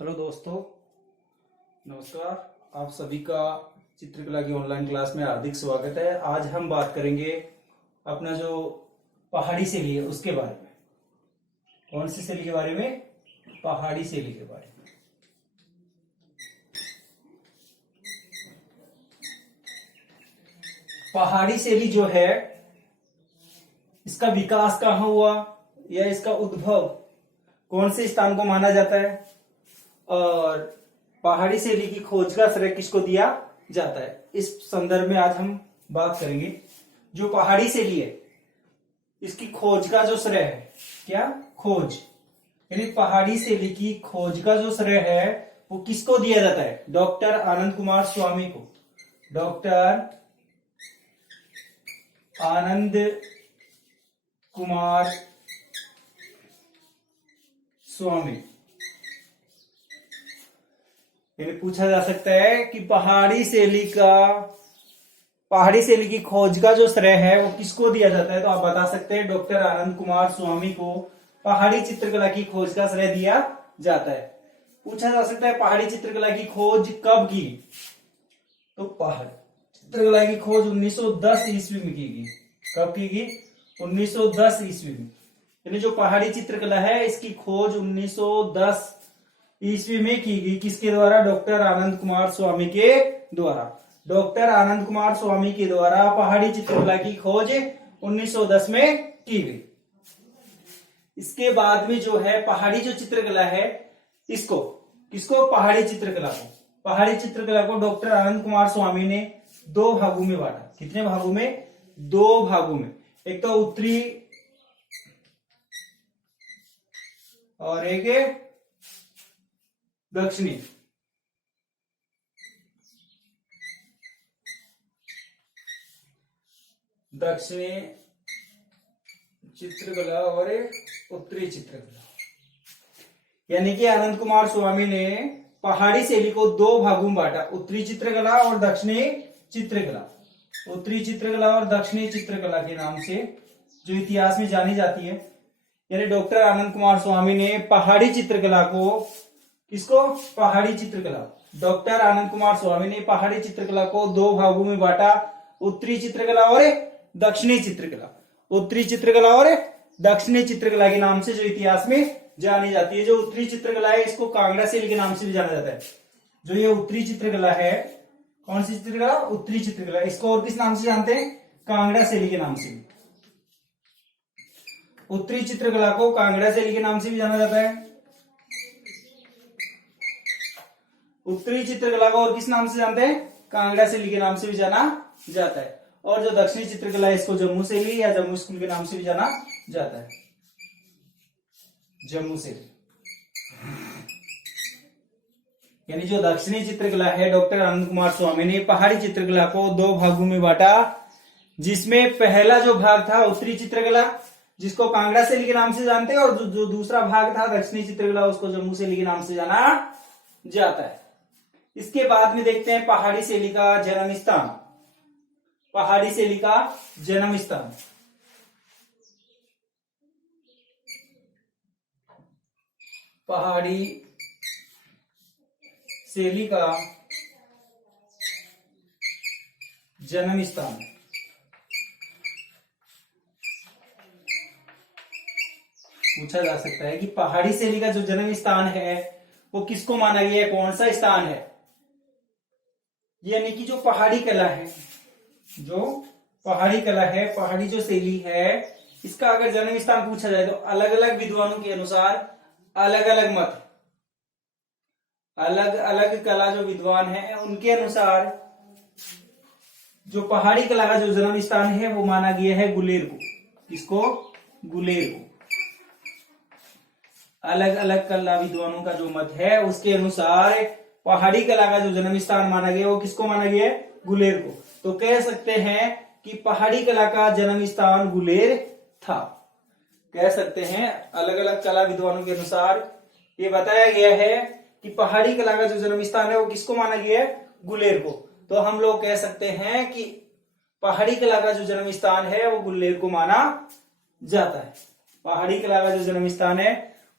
Hello दोस्तों, नमस्कार। आप सभी का चित्रकला की ऑनलाइन क्लास में हार्दिक स्वागत है। आज हम बात करेंगे अपना जो पहाड़ी शैली है उसके बारे में। कौन सी शैली के बारे में? पहाड़ी शैली के बारे में। पहाड़ी शैली जो है, इसका विकास कहाँ हुआ या इसका उद्भव कौन से स्थान को माना जाता है, और पहाड़ी शैली की खोज का श्रेय किसको दिया जाता है, इस संदर्भ में आज हम बात करेंगे। जो पहाड़ी शैली है इसकी खोज का जो श्रेय है, क्या खोज, यानी पहाड़ी शैली की खोज का जो श्रेय है वो किसको दिया जाता है? डॉक्टर आनंद कुमार स्वामी को। डॉक्टर आनंद कुमार स्वामी। यानी पूछा जा सकता है कि पहाड़ी शैली की खोज का जो श्रेय है वो किसको दिया जाता है, तो आप बता सकते हैं डॉक्टर आनंद कुमार स्वामी को पहाड़ी चित्रकला की खोज का श्रेय दिया जाता है। पूछा जा सकता है पहाड़ी चित्रकला की खोज कब की, तो पहाड़ी चित्रकला की खोज 1910 ईस्वी में की गई। कब की गई? 1910 ईस्वी में। यानी जो पहाड़ी चित्रकला है इसकी खोज 1910 ईस्वी में की गई। किसके द्वारा? डॉक्टर आनंद कुमार स्वामी के द्वारा। डॉक्टर आनंद कुमार स्वामी के द्वारा पहाड़ी चित्रकला की खोज 1910 में की गई। इसके बाद में जो है पहाड़ी जो चित्रकला है इसको किसको? पहाड़ी चित्रकला को डॉक्टर आनंद कुमार स्वामी ने दो भागों में बांटा। कितने भागों में? दो भागों में। एक तो उत्तरी और एक दक्षिणी। दक्षिणी चित्रकला और उत्तरी चित्रकला। यानी कि आनंद कुमार स्वामी ने पहाड़ी शैली को दो भागों में बांटा, उत्तरी चित्रकला और दक्षिणी चित्रकला। उत्तरी चित्रकला और दक्षिणी चित्रकला के नाम से जो इतिहास में जानी जाती है। यानी डॉक्टर आनंद कुमार स्वामी ने पहाड़ी चित्रकला को किसको? पहाड़ी चित्रकला। डॉक्टर आनंद कुमार स्वामी ने पहाड़ी चित्रकला को दो भागों में बांटा, उत्तरी चित्रकला और दक्षिणी चित्रकला। उत्तरी चित्रकला और दक्षिणी चित्रकला के नाम से जो इतिहास में जानी जाती है। जो उत्तरी चित्रकला है इसको कांगड़ा शैली के नाम से भी जाना जाता है। जो ये उत्तरी चित्रकला है, कौन सी चित्रकला? उत्तरी चित्रकला। इसको और किस नाम से जानते हैं? कांगड़ा शैली के नाम से। उत्तरी चित्रकला को कांगड़ा शैली के नाम से भी जाना जाता है। उत्तरी चित्रकला को और किस नाम से जानते हैं? कांगड़ा शैली के नाम से भी जाना जाता है। और जो दक्षिणी चित्रकला है इसको जम्मू शैली या जम्मू स्कूल के नाम से भी जाना जाता है। जम्मू शैली। यानी जो दक्षिणी चित्रकला है, डॉक्टर आनंद कुमार स्वामी ने पहाड़ी चित्रकला को दो भागों में बांटा, जिसमें पहला जो भाग था उत्तरी चित्रकला जिसको कांगड़ा शैली के नाम से जानते हैं, और जो दूसरा भाग था दक्षिणी चित्रकला उसको जम्मू शैली के नाम से जाना जाता है। इसके बाद में देखते हैं पहाड़ी शैली का जन्म स्थान। पहाड़ी शैली का जन्म स्थान। पहाड़ी शैली का जन्म स्थान। पूछा जा सकता है कि पहाड़ी शैली का जो जन्म स्थान है वो किसको माना गया है, कौन सा स्थान है? यानी कि जो पहाड़ी कला है, पहाड़ी जो शैली है इसका अगर जन्म स्थान पूछा जाए तो अलग अलग विद्वानों के अनुसार अलग अलग मत, अलग अलग कला जो विद्वान है उनके अनुसार जो पहाड़ी कला का जो जन्म स्थान है वो माना गया है गुलेर को। किसको? गुलेर को। अलग अलग कला विद्वानों का जो मत है उसके अनुसार पहाड़ी कला का जो जन्म स्थान माना गया वो किसको माना गया है? गुलेर को। तो कह सकते हैं कि पहाड़ी कला का जन्म स्थान गुलेर था। कह सकते हैं अलग अलग कला विद्वानों के अनुसार ये बताया गया है कि पहाड़ी कला का जो जन्म स्थान है वो किसको माना गया है? गुलेर को। तो हम लोग कह सकते हैं कि पहाड़ी कला का जो जन्म स्थान है वो गुलेर को माना जाता है। पहाड़ी कला का जो जन्म स्थान है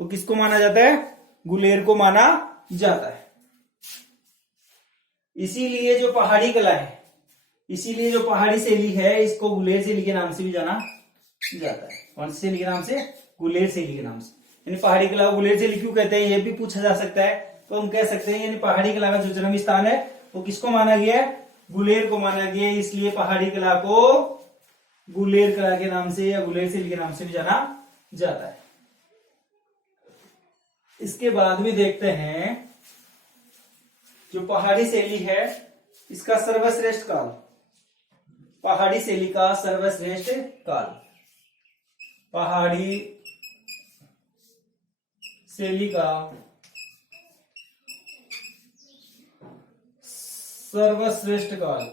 वो किसको माना जाता है? गुलेर को माना जाता है। इसीलिए जो पहाड़ी कला है, इसीलिए जो पहाड़ी शैली है, इसको गुलेर शैली के नाम से भी जाना जाता है। कौन सी शैली के नाम से? गुलेर शैली के नाम से। यानी पहाड़ी कला को गुलेर शैली क्यों कहते हैं, ये भी पूछा जा सकता है। तो हम कह सकते हैं यानी पहाड़ी कला का जो जन्म स्थान है वो किसको माना गया है? गुलेर को माना गया है। इसलिए पहाड़ी कला को गुलेर कला के नाम से या गुलेर शैली के नाम से भी जाना जाता है। इसके बाद में देखते हैं जो पहाड़ी शैली है इसका सर्वश्रेष्ठ काल, पहाड़ी शैली का सर्वश्रेष्ठ काल, पहाड़ी शैली का सर्वश्रेष्ठ काल।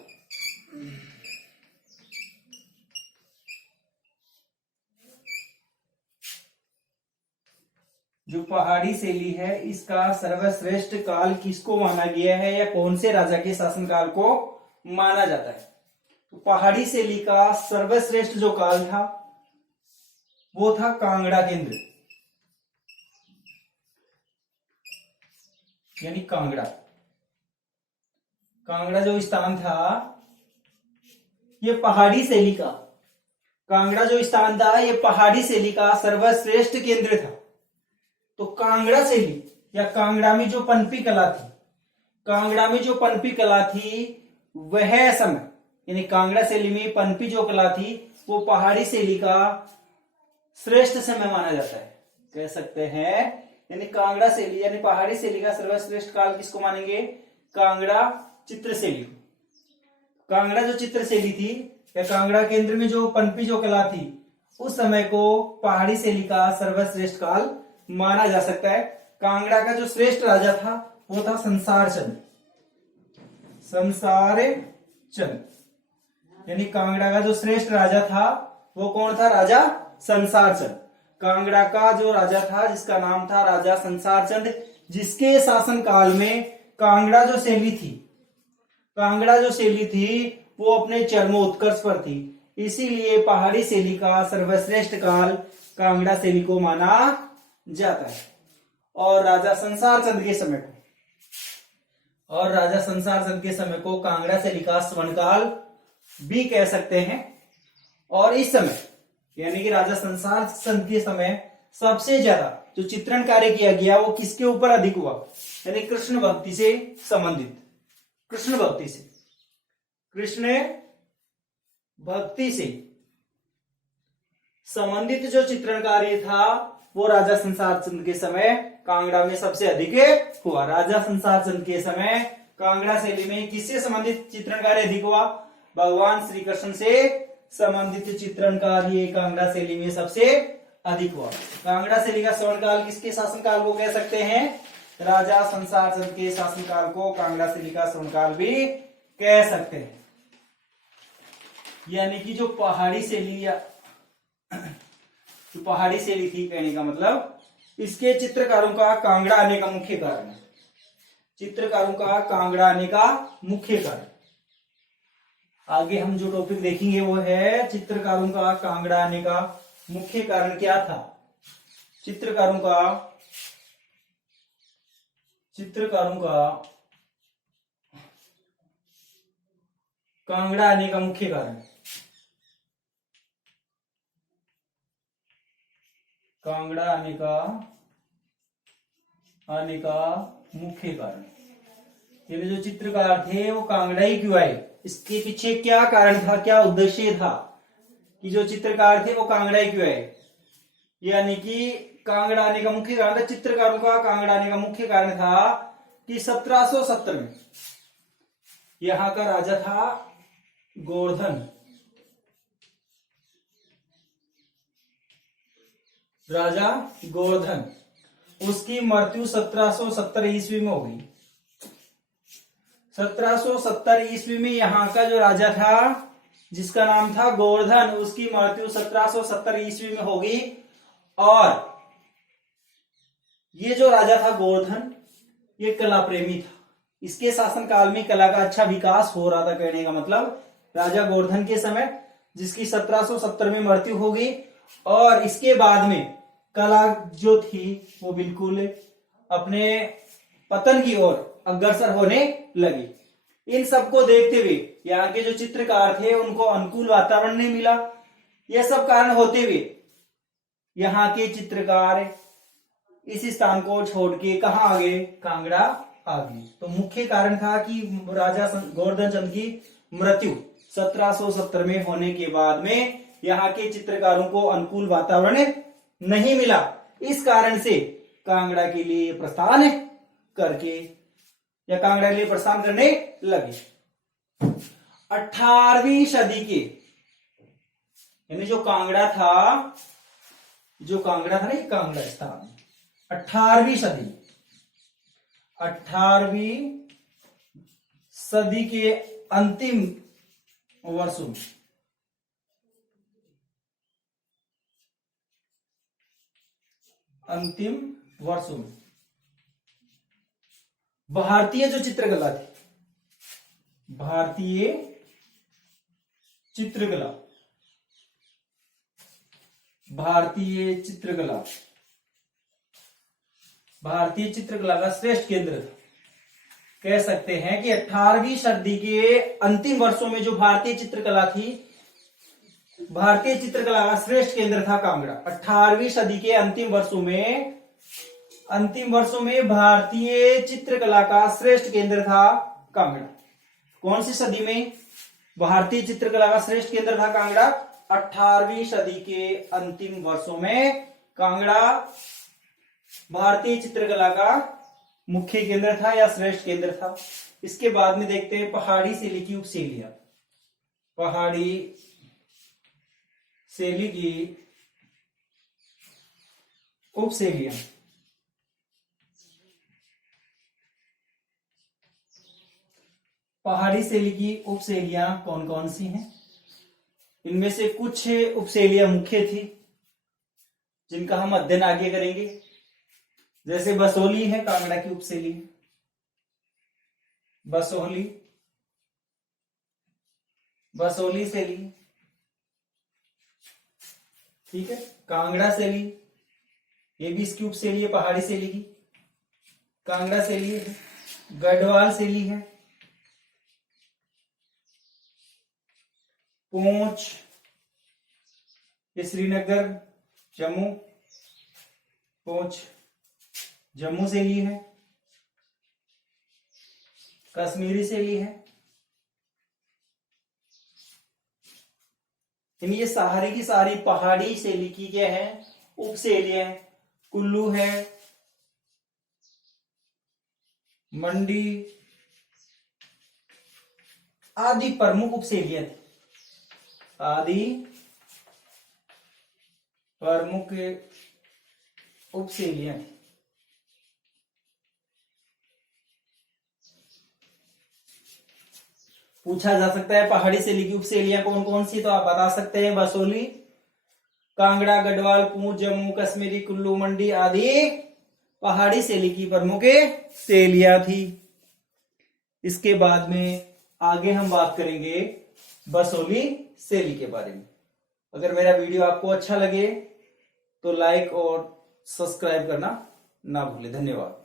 जो पहाड़ी शैली है इसका सर्वश्रेष्ठ काल किसको माना गया है या कौन से राजा के शासनकाल को माना जाता है? तो पहाड़ी शैली का सर्वश्रेष्ठ जो काल था वो था कांगड़ा केंद्र, यानी कांगड़ा। कांगड़ा जो स्थान था ये पहाड़ी शैली का, कांगड़ा जो स्थान था ये पहाड़ी शैली का सर्वश्रेष्ठ केंद्र था। तो कांगड़ा शैली या कांगड़ा में जो पनपी कला थी, कांगड़ा में जो पनपी कला थी वह समय, यानी कांगड़ा शैली में पनपी जो कला थी वो पहाड़ी शैली का श्रेष्ठ समय माना जाता है। कह सकते हैं यानी कांगड़ा शैली यानी पहाड़ी शैली का सर्वश्रेष्ठ काल किसको मानेंगे? कांगड़ा चित्र शैली। कांगड़ा जो चित्र शैली थी या कांगड़ा केंद्र में जो पनपी जो कला थी उस समय को पहाड़ी शैली का सर्वश्रेष्ठ काल माना जा सकता है। कांगड़ा का जो श्रेष्ठ राजा था वो था संसार चंद, संसार चंद। यानी कांगड़ा का जो श्रेष्ठ राजा था वो कौन था? राजा संसार चंद। कांगड़ा का जो राजा था जिसका नाम था राजा संसार चंद, जिसके शासन काल में कांगड़ा जो शैली थी, कांगड़ा जो शैली थी वो अपने चरमोत्कर्ष पर थी। इसीलिए पहाड़ी शैली का सर्वश्रेष्ठ काल कांगड़ा शैली को माना जाता है। और राजा संसार चंद के समय को कांगड़ा शैली का स्वर्णकाल भी कह सकते हैं। और इस समय यानी कि राजा संसार चंद के समय सबसे ज्यादा जो चित्रण कार्य किया गया वो किसके ऊपर अधिक हुआ? यानी कृष्ण भक्ति से संबंधित, कृष्ण भक्ति से संबंधित जो चित्रण कार्य था वो राजा संसार चंद के समय कांगड़ा में सबसे अधिक हुआ। राजा संसार चंद के समय कांगड़ा शैली में किससे संबंधित चित्रण कार्य अधिक हुआ? भगवान श्री कृष्ण से संबंधित चित्रण कार्य कांगड़ा शैली में सबसे अधिक हुआ। कांगड़ा शैली का स्वर्णकाल किसके शासनकाल को कह सकते हैं? राजा संसार चंद के शासनकाल को कांगड़ा शैली का स्वर्णकाल भी कह सकते हैं। यानी कि जो पहाड़ी शैली थी, कहने का मतलब इसके चित्रकारों का कांगड़ा आने का मुख्य कारण है, चित्रकारों का कांगड़ा आने का मुख्य कारण। आगे हम जो टॉपिक देखेंगे वो है चित्रकारों का कांगड़ा आने का मुख्य कारण क्या था। चित्रकारों का कांगड़ा आने का मुख्य कारण, कांगड़ा आने का मुख्य कारण। ये जो चित्रकार थे वो कांगड़ा ही क्यों आए? इसके पीछे क्या कारण था, क्या उद्देश्य था कि जो चित्रकार थे वो कांगड़ा ही क्यों आए? यानी कि कांगड़ा आने का मुख्य कारण, चित्रकारों का कांगड़ा आने का मुख्य कारण था कि 1770 में यहां का राजा था गोवर्धन, राजा गोवर्धन। उसकी मृत्यु 1770 ईस्वी में हो गई। 1770 ईस्वी में यहाँ का जो राजा था जिसका नाम था गोवर्धन, उसकी मृत्यु 1770 ईस्वी में होगी। और ये जो राजा था गोवर्धन ये कला प्रेमी था। इसके शासनकाल में कला का अच्छा विकास हो रहा था। कहने का मतलब राजा गोवर्धन के समय जिसकी 1770 में मृत्यु होगी और इसके बाद में कला जो थी वो बिल्कुल अपने पतन की ओर अग्रसर होने लगी। इन सबको देखते हुए यहाँ के जो चित्रकार थे उनको अनुकूल वातावरण नहीं मिला। यह सब कारण होते हुए यहाँ के चित्रकार इस स्थान को छोड़ के कहाँ आ गए, कांगड़ा आ गए। तो मुख्य कारण था कि राजा गोवर्धन चंद की मृत्यु 1770 में होने के बाद में यहाँ के चित्रकारों को अनुकूल वातावरण नहीं मिला। इस कारण से कांगड़ा के लिए प्रस्थान करके या कांगड़ा के लिए प्रस्थान करने लगे। 18वीं सदी के यानी जो कांगड़ा था ना, ये कांगड़ा स्थान 18वीं सदी के अंतिम वर्षों में भारतीय जो चित्रकला थी, भारतीय चित्रकला का श्रेष्ठ केंद्र था। कह सकते हैं कि 18वीं सदी के अंतिम वर्षों में जो भारतीय चित्रकला थी, भारतीय चित्रकला का श्रेष्ठ केंद्र था कांगड़ा। 18वीं सदी के अंतिम वर्षों में भारतीय चित्रकला का श्रेष्ठ केंद्र था कांगड़ा। कौन सी सदी में भारतीय चित्रकला का श्रेष्ठ केंद्र था कांगड़ा? 18वीं सदी के अंतिम वर्षों में कांगड़ा भारतीय चित्रकला का मुख्य केंद्र था या श्रेष्ठ केंद्र था। इसके बाद में देखते हैं पहाड़ी शैली की उपशैलियां। पहाड़ी शैली की उपशैलियां कौन कौन सी हैं? इनमें से कुछ उपशैलियां मुख्य थी जिनका हम अध्ययन आगे करेंगे। जैसे बसोली है कांगड़ा की उपशैली, बसोली शैली, ठीक है। कांगड़ा शैली, ये भी इसकी उपशैली है, पहाड़ी शैली की। कांगड़ा शैली है, गढ़वाल शैली है, पूंछ, श्रीनगर, जम्मू शैली है, कश्मीरी शैली है। ये सारी की सारी पहाड़ी शैली की क्या है, उपशैलियां। कुल्लू है, मंडी आदि प्रमुख उपशैलियां थी, उपशैलियां। पूछा जा सकता है पहाड़ी शैली की उपशैलियां कौन कौन सी, तो आप बता सकते हैं बसोली, कांगड़ा, गढ़वाल, पूंछ, जम्मू, कश्मीरी, कुल्लू, मंडी आदि पहाड़ी शैली की प्रमुख शैलियां थी। इसके बाद में आगे हम बात करेंगे बसोली शैली के बारे में। अगर मेरा वीडियो आपको अच्छा लगे तो लाइक और सब्सक्राइब करना ना भूलें। धन्यवाद।